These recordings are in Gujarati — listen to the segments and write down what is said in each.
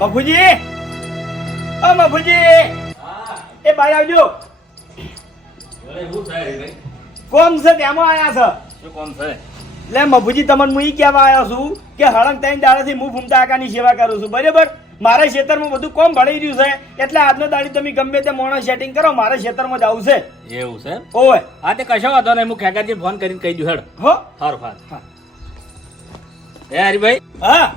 મફુજી! ઓ મફુજી! એ બહાર આવજો. કોમ છે તેમાં આયા છે. શું કોમ છે? લે મફુજી તમને હું ઈ કહેવા આવ્યો છું કે હળંગ ત્રણ દાડાથી હું ભૂમતા આકાની સેવા કરું છું. બરાબર? મારા ક્ષેત્રમાં બધું કોમ ભળી રહ્યું છે એટલે આજનો દાડી તમે ગમે તે મોણો સેટિંગ કરો મારા ક્ષેત્રમાં જ છે. એવું છે? ઓય હા તે કશો વાંધો નહીં હું ખેગાજી ફોન કરીને કહી દઉં હેડ. હો? સારું સારું હા. એ હરીભાઈ? હા.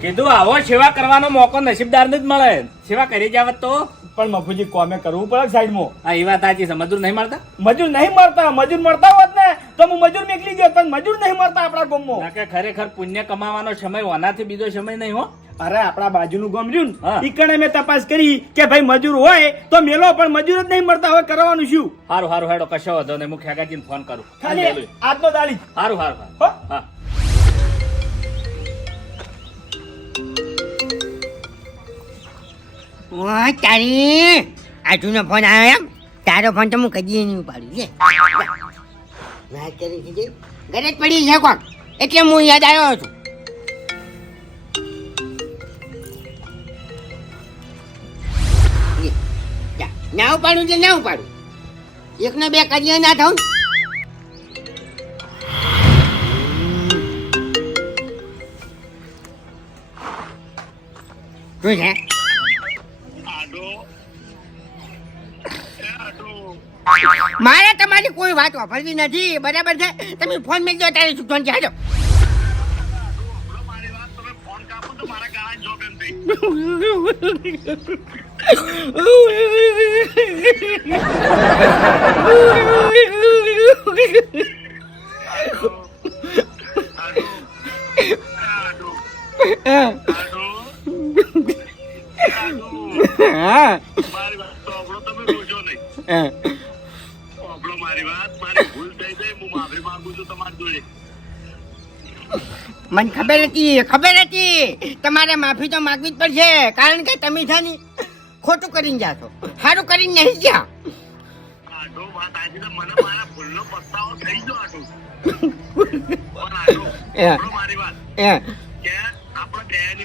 કીધું આવો સેવા કરવાનો મોકો નસીબદાર ને જ મળે. સેવા કરી જાવ તો. પણ મફુજી કોમે કરવું પડે સાઈડમાં. હા એ વાત સાચી છે. મજૂર નહીં મળતા? મજૂર નહીં મળતા. મજૂર મળતા હોત ને તો હું મજૂર નીકળી ગયો પણ મજૂર નહીં મળતા આપણા ગામમાં. કે ખરેખર પુણ્ય કમાવાનો સમય ઓનાથી બીજો સમય નહીં હો. અરે આપણા બાજુનું ગામ રહ્યું હા. ને ઈકણે મેં તપાસ કરી કે ભાઈ મજૂર હોય તો મેલો પણ મજૂર જ નહીં મળતા. હવે કરવાનું શું? સારું સારું હેડો કશો વધો ને હું ખેગાજીને ફોન કરું. ખાલી આજનો દાડી સારું સારું સારું હા. વાહ તારી! આજુનો ફોન આવ્યો એમ? તારો ફોન તો હું કદી નહીં ઉપાડ્યું છે વાત કરી દીધી ઘરે જ પડી છે કોણ એટલે હું યાદ આવ્યો છું. ના ઉપાડું એટલે ના ઉપાડું. એક ને બે કરીએ ના થવું શું છે? મારે તમારી કોઈ વાત વાપરવી નથી, બરાબર છે? તમે ફોન મેં જો તારે છૂટવાનું છે, હાલો. હા ખબર હતી ખબર હતી તમારે માફી તો માગવી જ પડશે કારણ કે તમે છે ને ખોટું કરીને જાશો. સારું કરીને નહીં ગયા.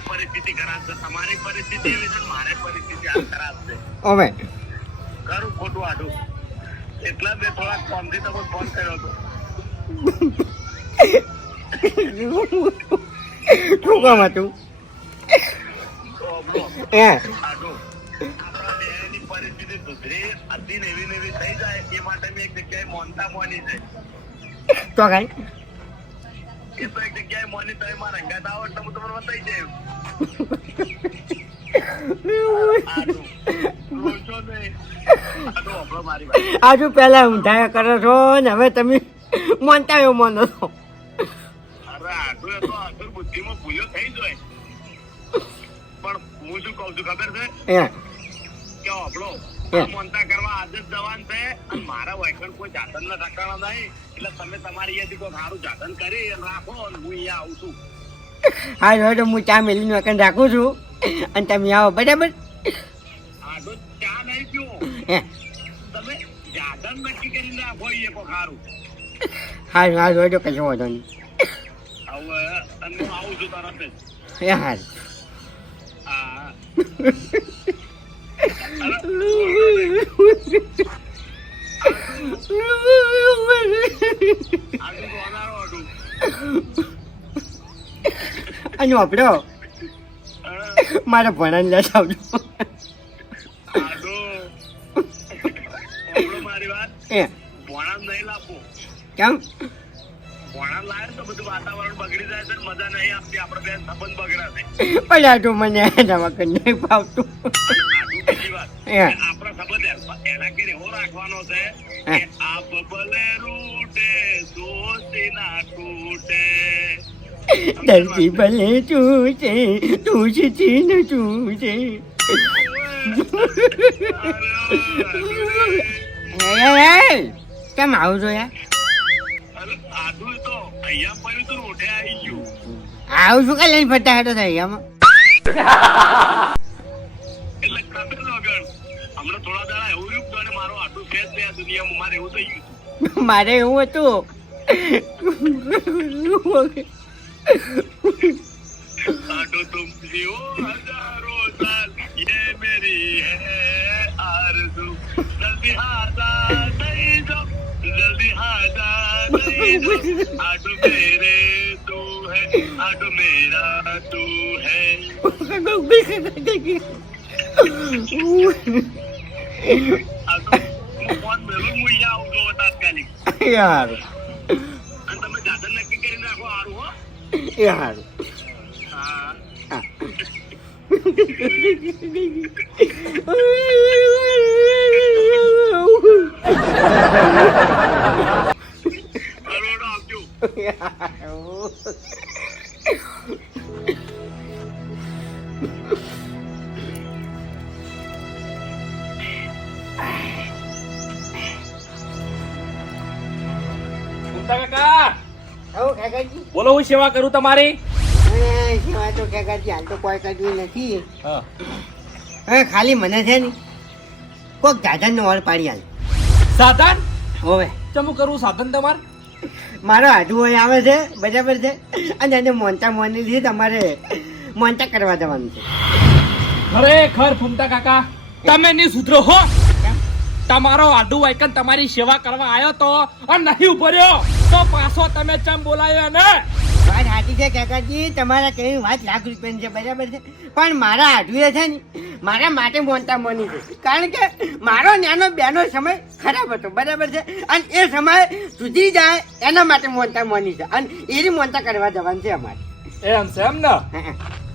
પરિસ્થિતિ છે તમારી પરિસ્થિતિ મારી પરિસ્થિતિ છે ઓવે. ખરું ખોટું આટું એટલા મેં થોડા ફોનથી તમે ફોન કર્યો હતો શું કામ હતું છે તો કઈ હું. આજુ પહેલા ઊંધાયા કરો છો ને હવે તમે માનતા એવું માનો છો અરે તો અસર બુદ્ધિમાં ભૂલ્યો થઈ જાય પણ હું શું કહું છું ખબર છે? કે આપણો મોનતા કરવા આજે જવાન છે અને મારા વાયકણ કોઈ જાતન ના ઠકાણા નહીં. એટલે તમે તમારી અહીંયાથી કોઈ સારું જાતન કરી રાખો અને હું અહીંયા આવું છું. હા હવે તો હું ચા મેલીનું એકન રાખું છું. અને તમે આવો બરાબર? ચા નહીં પીવું. તમે જાતન નક્કી કરીને રાખો એ કોઈ સારું. હા હા જો કશું વાંધો નહીં. હવે આવું છું તરત જ એ હા વાપરો મારા ભણાને લેતા આવજો આડો મારી એ. ભોણા નહીં લાવવો કેમ? આ બબલે મને દોસ્તી ના તૂટે. ધરતી ભલે તું તું તું છે એ, એ, એ, કેમ આવું જોયા યાર? તો અહીંયા પડ્યું તો રોટે આવી ગયું. આવું શું કઈ લઈને ફરતા હેઠો થઈ આમાં. એટલે હમણાં થોડા દાડા એવું રહ્યું અને મારો આટલું મારે એવું થઈ ગયું મારે એવું હતું. આટો હે આરઝુ જલ્દી હાજા નહીં જલ્દી હાજા નહીં જો तू है आटो मेरा तू है આટો ફોન મેલું હું અહીંયા આવું છું તાત્કાલિક યાર અને તમે દાદા નક્કી કરીને રાખો સારું હો યાર હા કરોડો આપજો ફૂમતા કાકા આવું કાકાજી બોલો હું સેવા કરું તમારી? સિવાય તો કાકાજી હાલ તો કોઈ કર્યું નથી. હા. હવે ખાલી મને છે ને કોક દાદાનો વાળ પાડી હાલ સાધન? હવે. ચમું કરું? સાધન તમારે? મારો આડુ હોય આવે છે, બરાબર છે? અને એને મોનતા મોની લીધે તમારે મોનતા કરવા જવાનું છે. ખરેખર ફૂમતા કાકા, તમે ની સુધરો હો. તમારો આડુ વાયકન તમારી સેવા કરવા આવ્યો તો અને નહીં ઉભર્યો તો પાછો તમે ચમ બોલાયો ને? વાત સાચી છે કાકાજી? તમારા કેવી વાત લાખ રૂપિયાની છે બરાબર છે? પણ મારા આઢુએ છે ને મારા માટે મોનતા મોની છે. કારણ કે મારો નાનો બેનો સમય ખરાબ હતો બરાબર છે? અને એ સમય સુધી જાય એના માટે મોનતા મોની છે. અને એની મોનતા કરવા જવાનું છે અમારે. એમ છે એમ ને?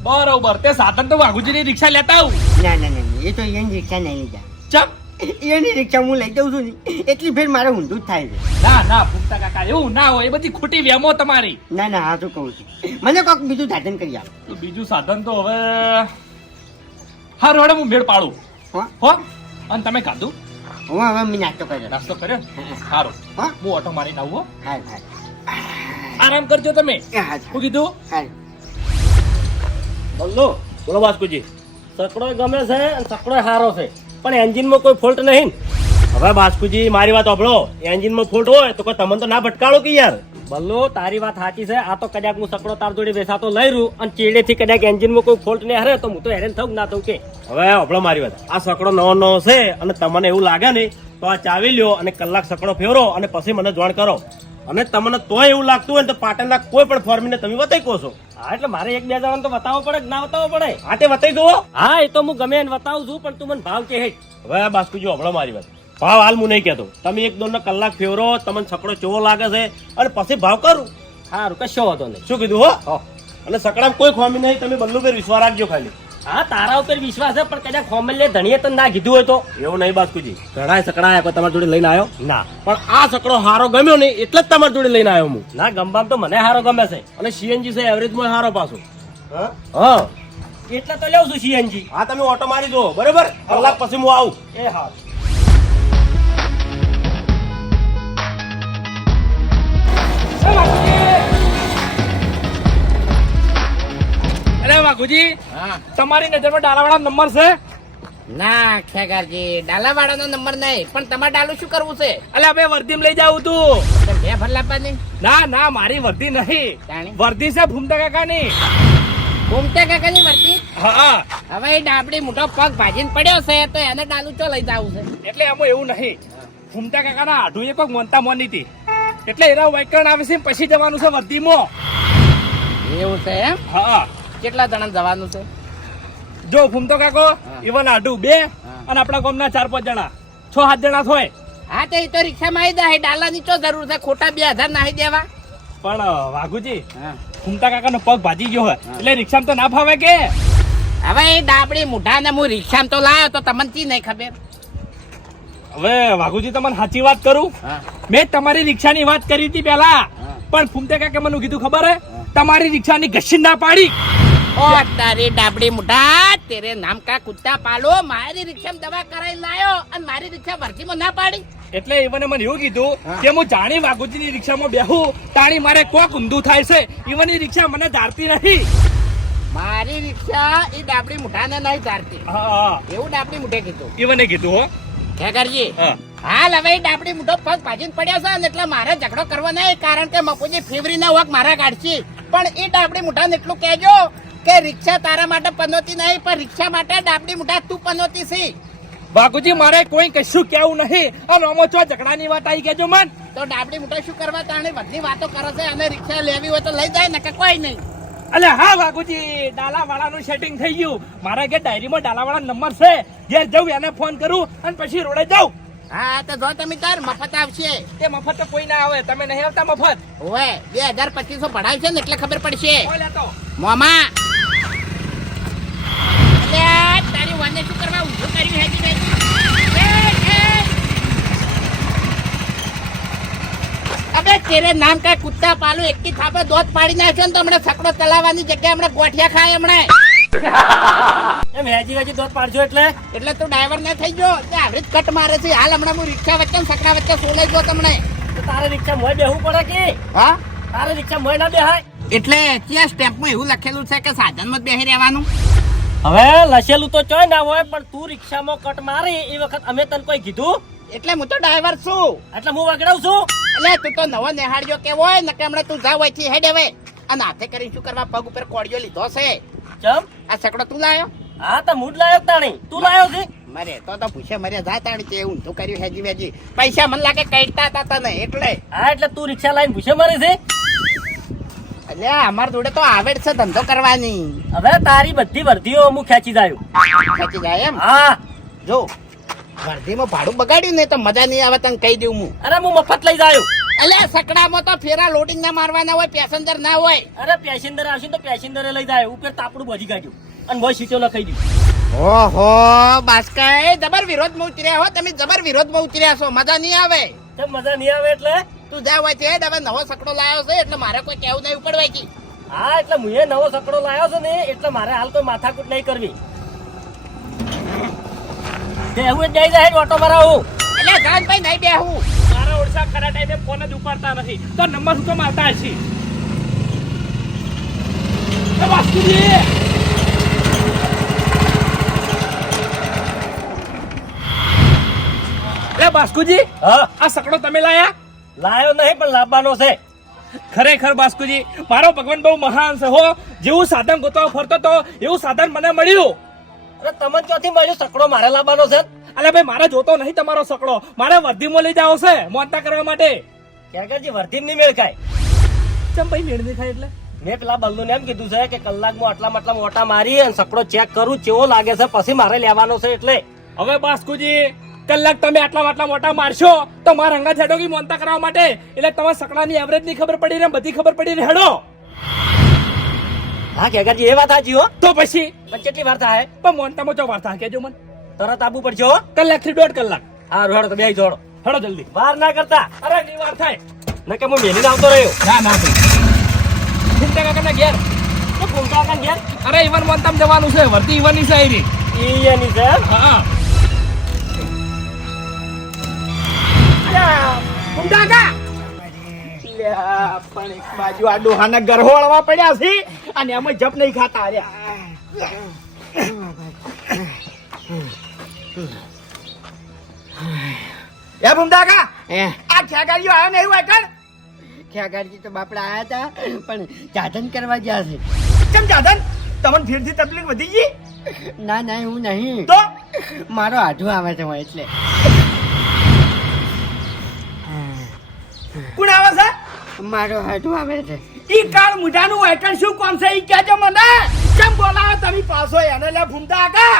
બરોબર તે સાધન તો વાઘુજીની રિક્ષા લેતા આવું. ના ના ના ના, એ તો એની રિક્ષા નહીં જાય. ચમ એની રિક્ષા હું લઈ જાઉં છું ને એટલી ફેર મારે ઊંધું જ થાય છે. ના ના ફૂમતા કાકા એવું ના હોય એ બધી ખોટી વેમો તમારી. ના ના હા તો કહું છું. મને કોઈક બીજું સાધન કરી આપો. તો બીજું સાધન તો હવે હા રોડે હું મેળ પાડું. હો? હો? અને તમે ખાધું? હું હવે મેં નાસ્તો કર્યો. નાસ્તો કર્યો? સારો હા. હું? ઓટો મારીને આવું હો. હા આરામ કરજો તમે. એ શું કીધું? બોલો બોલો બાસ્કુજી સકડો ગમે છે અને સકડો સારો છે. પણ એન્જિનમાં કોઈ ફોલ્ટ નહીં. હવે બાસ્કુજી, મારી વાત સાંભળો. એન્જિનમાં ફોલ્ટ હોય તો કોઈ તમને તો ના ભટકાળો કે યાર. બલ્લો, તારી વાત સાચી છે. આ તો કદાચ હું સકડો તાર જોડે બેસાતો લઈ રહ્યું અને ચેડેથી કદાચ એન્જિનમાં કોઈ ફોલ્ટ નહીં હરે, તો હું તો હેરાન થઉં ના થઉં કે. હવે સાંભળો મારી વાત. આ સકડો નવો નવો છે અને તમને એવું લાગે ને તો આ ચાવી લ્યો અને કલાક સકડો ફેરો અને પછી મને જોણ કરો. અને તમને તોય એવું લાગતું હોય ને તો પાટણના કોઈ પણ ફોર્મીને તમે બતાવી કહો છો. હા એટલે મારે એક બે જવાનું તો બતાવવો પડે કે ના બતાવવો પડે. હા તે બતાવી દો હા. એ તો હું ગમે એને બતાવું છું પણ તું મને ભાવ કે હવે બાસ્કુજી હમણાં મારી વાત. ભાવ હાલ હું નહીં કહેતો. તમે એક દોઢ કલાક ફેરો તમને છકડો ચોવો લાગે છે અને પછી ભાવ કરું. સારું કશો વાંધો નહીં. શું કીધું હો? અને સકડામાં કોઈ ખોમી નહીં તમે બંને પર વિશ્વાસ રાખજો ખાલી. હા તારા ઉપર વિશ્વાસ છે પણ કદાચ ખોમલ્ય ધણીએ તને ના કીધું હોય તો? એવું નહીં બાસ્કુજી. ઘણા સકડા કોઈ તમારી જોડે લઈને આવ્યો? ના. પણ આ સકડો હારો ગમ્યો ને એટલે જ તમારી જોડે લઈને આવ્યો હું. ના ગમવા તો મને હારો ગમે છે. અને સીએનજી છે એવરેજમાં હારો પાછો. હા? એટલે તો લેવું છું સીએનજી. હા તમે ઓટો મારી દો બરોબર? કલાક પછી હું આવું. એ હા. અરે તમારી નજરમાં ડાલાવાળા નંબર છે? ના ખેગારજી ડાલાવાળાનો નંબર નહીં પણ તમારે ડાલુ શું કરવું છે? અલે બે વર્ધીમાં લઈ જાવું તું. બે ફર લાવવાની. ના ના મારી વર્ધી નહીં? વર્ધી છે ભૂમતા કાકાની. ભૂમતા કાકાની વર્તી હા. હવે એ ડાબડી મોટો પગ ભાજીને પડ્યો છે તો એને ડાલુ ચો લઈ જવું છે? એટલે એમાં એવું નહીં. ફૂમતા કાકાના આઢુએ કોઈક મનતા મોની હતી. એટલે એના વૈકરણ આવે છે પછી જવાનું છે વર્ધીમાં એવું છે એમ? હા. કેટલા જણા જવાનું છે? જો ઘૂમતો કાકો ઇવન આઢુ બે અને આપણા ગામના ચાર પાંચ જણા. છ સાત જણા થોય હા તો તો રિક્ષામાં આવી જાય. ડાલાની ચો જરૂર છે? ખોટા બે હજાર નાહી દેવા. પણ વાઘુજી ફૂમતા કાકાનો પગ ભાજી ગયો હોય. એટલે રિક્ષામાં તો ના ફાવે કે? હવે એ ડાબડી મુઢાને હું રિક્ષામાં તો લાયો તો તમને ચી નહીં ખબર? હવે વાઘુજી તમને સાચી વાત કરું? મેં તમારી રિક્ષાની વાત કરી હતી પેલા પણ ફૂમતે કાકે મને કીધું ખબર હે? તમારી રિક્ષાની ઘસી ના પાડી. ઓ તારી ડાબડી મુઢા તેરે નામ કા કુત્તા પાલો મારી રિક્ષામાં દવા કરાવી લાયો અને મારી રિક્ષા ભરતીમાં ના પાડી. એટલે ઈવને મને એવું કીધું કે હું જાણી વાઘુજીની રિક્ષામાં બેહું તાણી મારે કોક ઊંધું થાય છે. ઈવનની રિક્ષા મને ધારતી નથી. મારી રિક્ષા એ ડાબડી મુઠાને નહીં હા એવું ડાબડી મુઠે કીધું. ઈવને કીધું હો. ખેગરજી હા. હાલ હવે ડાબડી મુઠો પગ ભાજીને પડ્યા છે ને એટલે મારે ઝઘડો કરવો નહીં કારણ કે મપુજી ફેવરી ના હોક મારા કાઢશી પણ એ ડાબડી મુઠાને એટલું કહેજો કે રિક્ષા તારા માટે પનોતી નહીં પણ રિક્ષા માટે ડાબડી મુઠા તું પનોતી છે. બાગુજી મારે કોઈ કશું કેવું નહીં. આ આમાં ચો ઝઘડાની વાત આવી કેજો મન. તો ડાબડી મુઠા શું કરવા તાણે? બધી વાતો કરે છે અને રિક્ષા લેવી હોય તો લઈ જાય ને કે કોઈ નહીં. અલે હા બાગુજી ડાલાવાળાનું સેટિંગ થઈ ગયું. મારા ઘેર ડાયરીમાં ડાલાવાળા નંબર છે. ઘેર જઉં એને ફોન કરું અને પછી રોડે જાઉં. હા તો જો તમે તાર મફત આવશે. તે મફત તો કોઈ ના આવે. તમે નહીં આવતા મફત. ઓય બે હજાર પચીસો ભણાવશે ને એટલે ખબર પડશે. મોમા વાને શું કરવા ઊભું કર્યું હેજી. અબે તેરે નામ કા કુત્તા પાલો એકી થાપે દોત પાડી નાખ્યો ને તો હમણાં સકડો ચલાવવાની જગ્યાએ હમણાં ગોઠિયા ખાય હમણાં. એમ હેજી હેજી દોત પાડજો એટલે? એટલે તું ડ્રાઈવર ના થઈ ગયો. તે આવી જ કટ મારે છે. હાલ હમણાં હું રિક્ષા વચ્ચે સકડા વચ્ચે સોલાઈ ગયો તમને? તારે રિક્ષા મોય બેહવું પડે કે? હા? તારે રિક્ષા મોય ના બેહાય? એટલે ત્યાં સ્ટેમ્પમાં એવું લખેલું છે કે સાધનમાં બેસી રહેવાનું. હવે લસેલું તો ચોય ના હોય પણ તું રિક્ષામાં કટ મારી એ વખત અમે તને કોઈ કીધું? એટલે હું તો ડ્રાઈવર છું. એટલે હું વગડાવ છું? એટલે તું તો નવો નિહાળ્યો કે હોય ને હમણાં તું જાવ હોયથી હેડ હવે. અને હાથે કરી શું કરવા પગ ઉપર કોડિયો લીધો છે? ચમ? આ સકડો તું લાયો? હા તો મૂડ લાયો તાણી. તું લાયો છે? મરે તો તો પૂછે મરે જા તાણી તે ઊંધું કર્યું હેજી વેજી. પૈસા મને લાગે કઈતા હતા તને એટલે. હા એટલે તું રિક્ષા લાઈન પૂછે મારી છે? એટલે અમાર જોડે તો આવડ છે ધંધો કરવાની. હવે તારી બધી વર્ધીઓ હું ખેંચી જાય. ખેંચી જાય એમ? હા. જો વર્ધીમાં ભાડું બગાડ્યું ને તો મજા નહીં આવે તને કહી દઉં હું. અરે હું મફત લઈ જાયો એટલે સકડામાં તો ફેરા લોડિંગ ના મારવાના હોય પેસેન્જર ના હોય. અરે પેસેન્જર આવશે તો પેસેન્જરે લઈ જાય. ઉપર તાપડું બધી કાઢ્યું અને ભાઈ સીટો લખાઈ દીધું. ઓહો બાસ્કા એ જબર વિરોધમાં ઉતર્યા હો તમે જબર વિરોધમાં ઉતર્યા છો મજા નહીં આવે. તો મજા નહીં આવે એટલે? તું જા હોય છે હવે નવો સકડો લાવ્યો છે એટલે મારે કોઈ કેવું નહીં ઉપડવાય કી. હા એટલે મુએ નવો સકડો લાવ્યો છે ને એટલે મારે હાલ કોઈ માથાકૂટ નહીં કરવી. બેહું જ જઈ જાય ઓટો ભરાવું એટલે ગાંધભાઈ ભાઈ નહીં બેહું. મારા ઓળખા ખરા ટાઈમે ફોન જ ઉપાડતા નથી. તો નંબર શું તો મારતા હશે. એ બાસ્કુજી એ બાસ્કુજી હા? આ સકડો તમે લાયા? લાયો નહીં પણ લાવવાનો છે. ખરેખર બાસ્કુજી મારો ભગવાન બહુ મહાન છે હો. જેવું સાધન ગોતવા ફરતો તો એવું સાધન મને મળ્યું. અરે તમને ક્યાંથી મળ્યું? સકડો મારે લાવવાનો છે? અરે ભાઈ મારે જોતો નહીં તમારો સકડો. મારે વર્ધીમાં લઈ જાવ છે મોટા કરવા માટે. ક્યાંકરજી વર્ધી નહીં મેળ ખાય? ચમ ભાઈ મેળ નહીં ખાય એટલે? મેં પેલા બલ્લુને એમ કીધું છે કે કલાકમાં આટલા માટલા મોટા મારી અને સકડો ચેક કરું કેવો લાગે છે? પછી મારે લેવાનો છે એટલે. હવે બાસ્કુજી કલાક તમે આટલા આટલા મોટા મારશો તો મારા રંગા છેડો કી મોનતા કરવા માટે? એટલે તમારા સકડાની એવરેજની ખબર પડી ને બધી ખબર પડી ને હેડો. હા ક્યાંકરજી એ વાત સાચી હો. તો પછી? કેટલી વાર થાય? પણ મોનતામાં જો વાર્તા કેજો મન. તરત આબુ પડજો હો. કલાકથી દોઢ કલાક. હા રોડ તો બે જોડો. હડો જલ્દી. વાર ના કરતા. અરે ની વાર થાય. ન કે હું મેલીને આવતો રહ્યો. ના ના ભાઈ. ફૂમતા કાકાના ઘેર. તો ફૂમતા કાન ઘેર? અરે ઈવન મોનતામ જવાનું છે. વર્તી ઈવનની શાયરી ઈ એની છે હા. પણ એક બાજુ આ ડોહાના ગરહોળવા પડ્યા છે અને એમાં જપ નહીં ખાતા અરે એ એ આ ખ્યાગારીઓ આવ્યો નહીં હોય કણ ખ્યાગારજી તો બાપડા આયા હતા પણ જાધન કરવા ગયા છે કેમ જાદન તમને ફીરથી તકલીફ વધી ગઈ ના ના હું નહીં. તો? મારો આઢું આવે છે એટલે. કોણ આવે છે? મારો હાડુ આવે છે. ઈ કાળ મુઢાનું વાયકણ શું કોમ છે? ઈ કહેજો મને. કેમ બોલાવે તમે પાછો એને લે ભૂમતા આગા?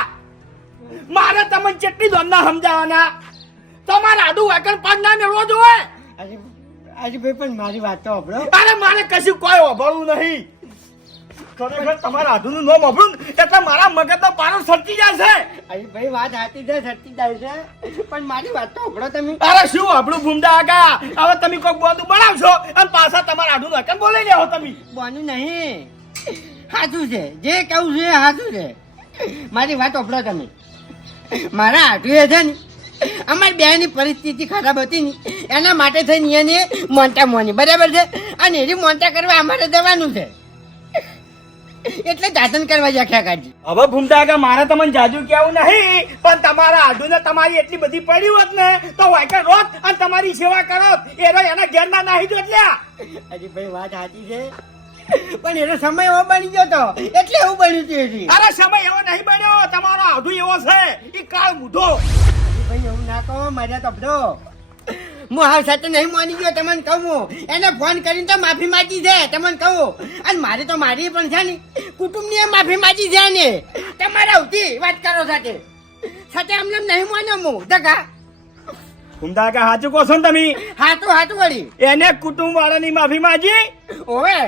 મારે તમને જેટલી દોડના સમજાવવાના. તમારા આડું વાયકણ પાંચ ના મેળવો જોઈએ આજે આજે ભાઈ પણ મારી વાત તો સાંભળો. અરે મારે કશું કોઈ ઓભળવું નહીં. ખરેખર તમારા આધુનું નો મોભળું ને એટલે મારા મગજ તો પારો સરતી જશે આજે ભાઈ વાત સાચી છે સચ્ચી જાય છે. પણ મારી વાત તો તમે. અરે શું આપણું ભૂમતા આગા? હવે તમે કોઈક બોધું બનાવશો અને પાછા તમારા આધુનું વાયકણ બોલી લેવો તમે. બોનું નહીં. સાચું છે જે કહું છે એ સાચું છે. મારી વાત સાંભળો તમે. મારા આઢુએ છે ને અમારી બેની પરિસ્થિતિ ખરાબ હતી ને એના માટે થઈને એને મોટા મોની બરાબર છે? અને એની મોટા કરવા અમારે જવાનું છે. એટલે દાતન કરવા જાખ્યા કાઢી હવે ભૂમતા આગા મારે તમને જાજુ કેવું નહીં પણ તમારા ને તમારી એટલી બધી પડી હોત ને તો વાયકણ રોત અને તમારી સેવા કરો. એનો એના ઘેરના નાહી જો એટલે. હજી ભાઈ વાત સાચી છે. પણ એનો સમય એવો બની ગયો તો. એટલે એવું બન્યું છે. અરે સમય એવો નહીં બન્યો. તમારો આધુ એવો છે. એ કાળ મૂઢો. ભાઈ એવું ના કહો મારે તો બધો હું હાવ સાથે નહીં માની ગયો તમને કહું એને ફોન કરીને તો માફી માગી છે તમને કહું અને મારે તો મારી પણ છે ને કુટુંબની માફી માગી છે ને. તમારે આવતી વાત કરો સાથે. સાથે અમને નહીં માન્યો હું. દગા કુંદા કે સાચું કહો છો ને તમે? હાથું હાથું વળી. એને કુટુંબ વાળાની માફી માગી? ઓવે.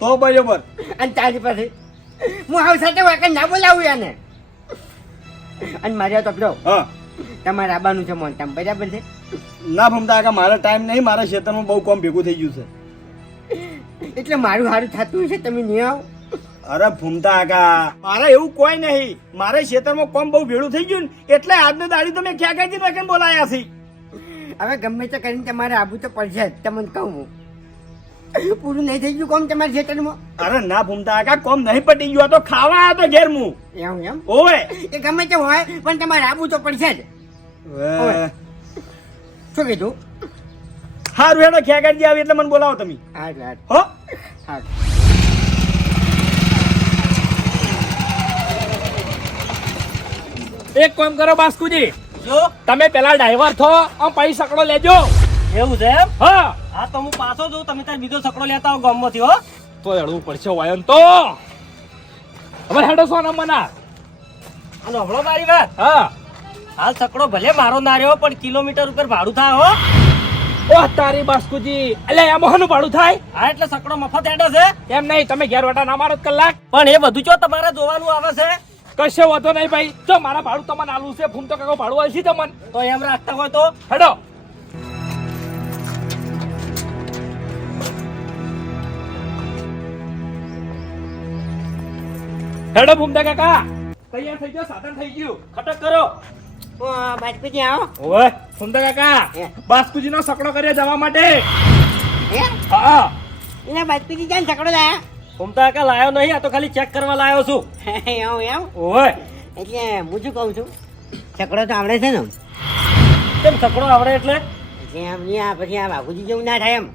તો બરોબર. અને તારી પાસે હું હાવ સાથે વાકણ ના બોલાવું એને. અને મારે તો પેલો તમારા તમારે આબાનું છે મોનતામ બરાબર છે? ના ભમતા કાકા મારા ટાઈમ નહીં મારા ક્ષેત્રમાં બહુ કોમ ભેગું થઈ ગયું છે. એટલે મારું સારું થતું છે તમે નહીં આવો. અરે ભૂમતા કાકા મારે એવું કોઈ નહીં. મારે ક્ષેત્રમાં કોમ બહુ ભેળું થઈ ગયું ને એટલે આજનો દાડી તો મેં ક્યાં જઈને કેમ બોલાયા છે? હવે ગમે તે કરીને તમારે આવું તો પડશે તમને કહું હું. પૂરું નહીં થઈ ગયું કોમ તમારા ક્ષેત્રમાં? અરે ના ભૂમતા કાકા કોમ નહીં પટી ગયું તો ખાવા આ તો ઘેર હું એમ? એમ ઓવે. એ ગમે તે હોય પણ તમારે આવું તો પડશે જ. શું કીધું? હારું હેડો ખેગાડી આવી એટલે મને બોલાવો તમે. હારું હારું. હો? હા એક કામ કરો બાસ્કુજી. જો. તમે પેલા ડ્રાઈવર થો આમ પછી સકડો લેજો. એવું છે એમ? હા. હા તો હું પાછો જો તમે તાર બીજો સકડો લેતા આવો ગામમાંથી હો. તો એડવું પડશે વાયન તો. હવે હેડો સોના મના અને હમણાં મારી વાત. હા. હાલ સકડો ભલે મારો ના રહ્યો પણ કિલોમીટર ઉપર ભાડું થાય હો. ઓહ તારી બાસ્કુજી એટલે એમ મોહનું ભાડું થાય? હા એટલે સકડો મફત હેડે છે. એમ નહીં? તમે ઘેર વટા ના મારો કલાક. પણ એ બધું જો તમારે જોવાનું આવે છે. કશો વાંધો નહીં ભાઈ. જો મારા ભાડું તમને આલું છે ફૂમ તો કાકો ભાડું આવશે તમને તો એમ રાખતા હોય તો? હેડો. હેડો ભૂમતા કાકા. તૈયાર થઈ ગયો સાધન થઈ ગયું. ખટક કરો. બાજપતિ આવો. ઓવે સુંદર કાકા. બાસ્કુજી નો સકડો કર્યા જવા માટે. હે? એના બાજપતિ જાન છકડો લાયા? સુમતા કાકા લાયો નહીં આ તો ખાલી ચેક કરવા લાયો છું. એમ એમ ઓય એટલે હું શું કહું છું? સકડો તો આવડે છે ને. કેમ સકડો આવડે એટલે? આમ નહીં આ પછી આ બાપુજી જેવું ના થાય એમ.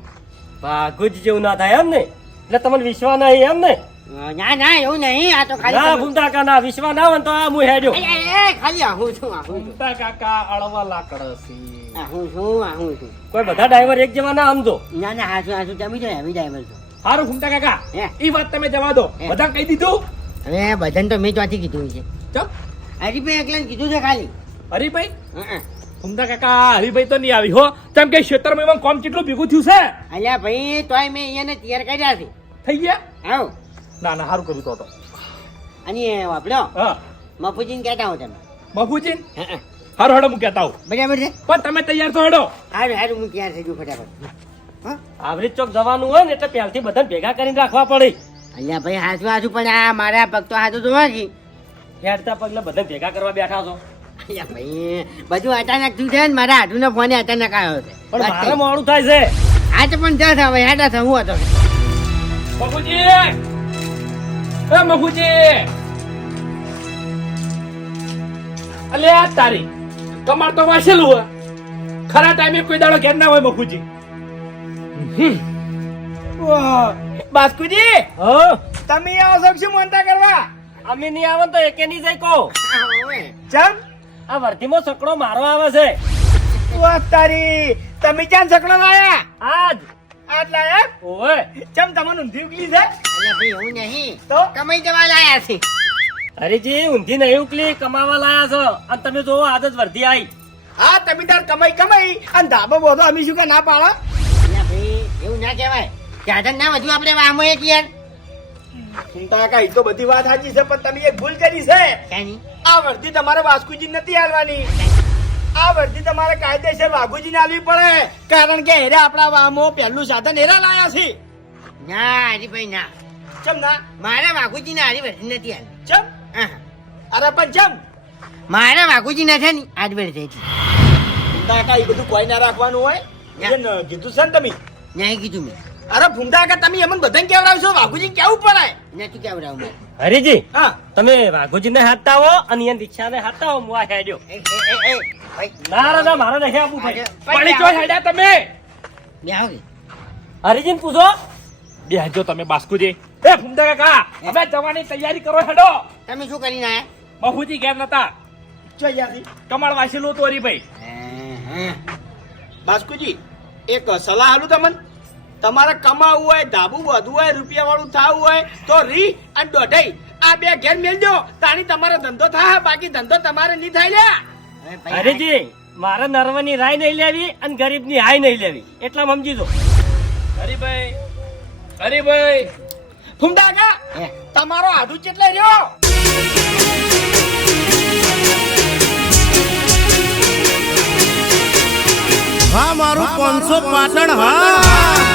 ભાગું જેવું ના થાય એમ ને? એટલે તમને વિશ્વાસ નહીં એમ ને? ના ના એવું નહીં આ તો ખાલી ના ભૂમતા ઘૂમતા વિશ્વા ના હોય તો આ હું હેડ્યો. એ, એ, એ, ખાલી આહું છું આહું છું. ભૂમતા કાકા અળવા લાકડસી આહું છું આહું છું. કોઈ બધા ડ્રાઈવર એક જેવા ના સમજો. ના ના હાજુ હાજુ તમે તો એવી ડ્રાઈવર છો. હારું ભૂમતા કાકા હે. ઈ વાત તમે જવા દો. બધા કહી દીધું? હવે બધાને તો મેં ત્યાંથી કીધું છે. ચમ હરીભાઈ એકલા કીધું છે ખાલી. હરીભાઈ. ભૂમતા કાકા હરીભાઈ તો નહીં આવી હો. તેમ કે ક્ષેત્રમાં કોમ કેટલું ભેગું થયું છે? અલ્યા ભાઈ તોય મેં એને તૈયાર કર્યા છે. થઈ ગયા? આવો ના ના સારું કર્યું તો તો. અને વાપરો હા. મફુજીન કહેતા હું તમે. મફુજીન? હં, હં. હારું હું કહેતા હું બરાબર છે? પણ તમે તૈયાર તો હડો. હારું હારું હું તૈયાર થઈ ગયું ફટાફટ. આવરી ચોક જવાનું હોય ને એટલે પહેલથી બધાને ભેગા કરીને રાખવા પડે. અલ્યા ભાઈ હાસુ હાસુ પણ આ મારા પગ તો હાથું જોવા છે. હેડતા પગલે બધા ભેગા કરવા બેઠા છો. અલ્યા ભાઈ બધું અચાનક થયું છે ને મારા હાથુનો ફોન અચાનક આવ્યો છે. પણ મારે મોડું થાય છે. આ તો પણ જશ હવે હેડા હું હતો. બાપુજી એ મફુજી! અલે આ તારી કમાર તો વાસેલું હોય. ખરા ટાઈમે કોઈ દાડો ઘેર ના હોય મફુજી. બાસ્કુજી! હા? તમે આવો છો શું મોનતા કરવા? અમે નહીં આવે તો એકે નહીં જાય કહો ચમ? આ વર્ધીમાં સકડો મારો આવે છે. વાહ તારી. તમે ક્યાં સકડો લાયા? આજ. આજ લાયા? ઓય ચમ તમને ઊંધી ઉગલી છે? ભાઈ એવું નહીં. તો? કમાઈ જવા લાયા છે. હરીજી ઊંધી નહીં ઉકલી કમાવા લાયા છો. અને તમે જોવો આજ જ વર્ધી આવી હા તમે તાર કમાઈ કમાઈ. અને ધાબો બોધો અમે શું કે ના પાડો? ભાઈ એવું ના કહેવાય. સાધન ના વધુ આપણે આમાં એક યાર. ચિંતા તો બધી વાત સાચી છે પણ તમે એક ભૂલ કરી છે. આ વર્ધી તમારે વાસ્કુજી નથી હાલવાની. આ વર્ધી તમારે કાયદેસર વાઘુજીને આલવી પડે. કારણ કે હેરે આપણા વામો પહેલું સાધન હેરા લાયા છે. ના હરીભાઈ ના. ચમ ના? મારા વાઘુજી ને હારી વર્તી નથી હાલ ચમ? અરે પણ ચમ? મારા વાઘુજી ના છે ને આજ બેર થઈ કાકા એ બધું કોઈ ના રાખવાનું હોય? ના. કીધું છે ને તમે? નહીં કીધું મેં. અરે કાકા તમે એમને બધાને કેવડાવશો વાઘુજી કેવું પડે નથી કેવડાવું મારે? હરીજી હા. તમે વાઘુજીને હાથતા આવો અને અહીંયા રિક્ષાને હાથતા આવો હું આ હેડ્યો. એ, એ, એ, એ, ભાઈ, ના ના, ના મારે નહીં આપવું ભાઈ. પડી ચો હેડ્યા તમે. બે આવો હરીજીને પૂછો. બેહજો તમે બાસ્કુજી. એ ફૂમતા કાકા હવે જવાની તૈયારી કરો હેડો. તમે શું કરીને આયા બહુજી ઘેર નતા. ચો યાદી કમાળ વાસેલું તો ભાઈ બાસ્કુજી એક સલાહ આલું તમને. તમારે કમાવું હોય ધાબુ વધવું હોય રૂપિયા વાળું થવું હોય તો રી અને દોઢાઈ. આ બે ઘેર મેળજો તાણી તમારો ધંધો થાય બાકી ધંધો તમારે નહીં થાય લ્યા. હરીજી મારે નર્વની રાય નહીં લેવી અને ગરીબની હાય નહીં લેવી. એટલા સમજી દો હરીભાઈ હરીભાઈ ફૂમતા તમારો આધુ ચેટલે રહ્યો? હા મારું પાંચસો પાટણ હા.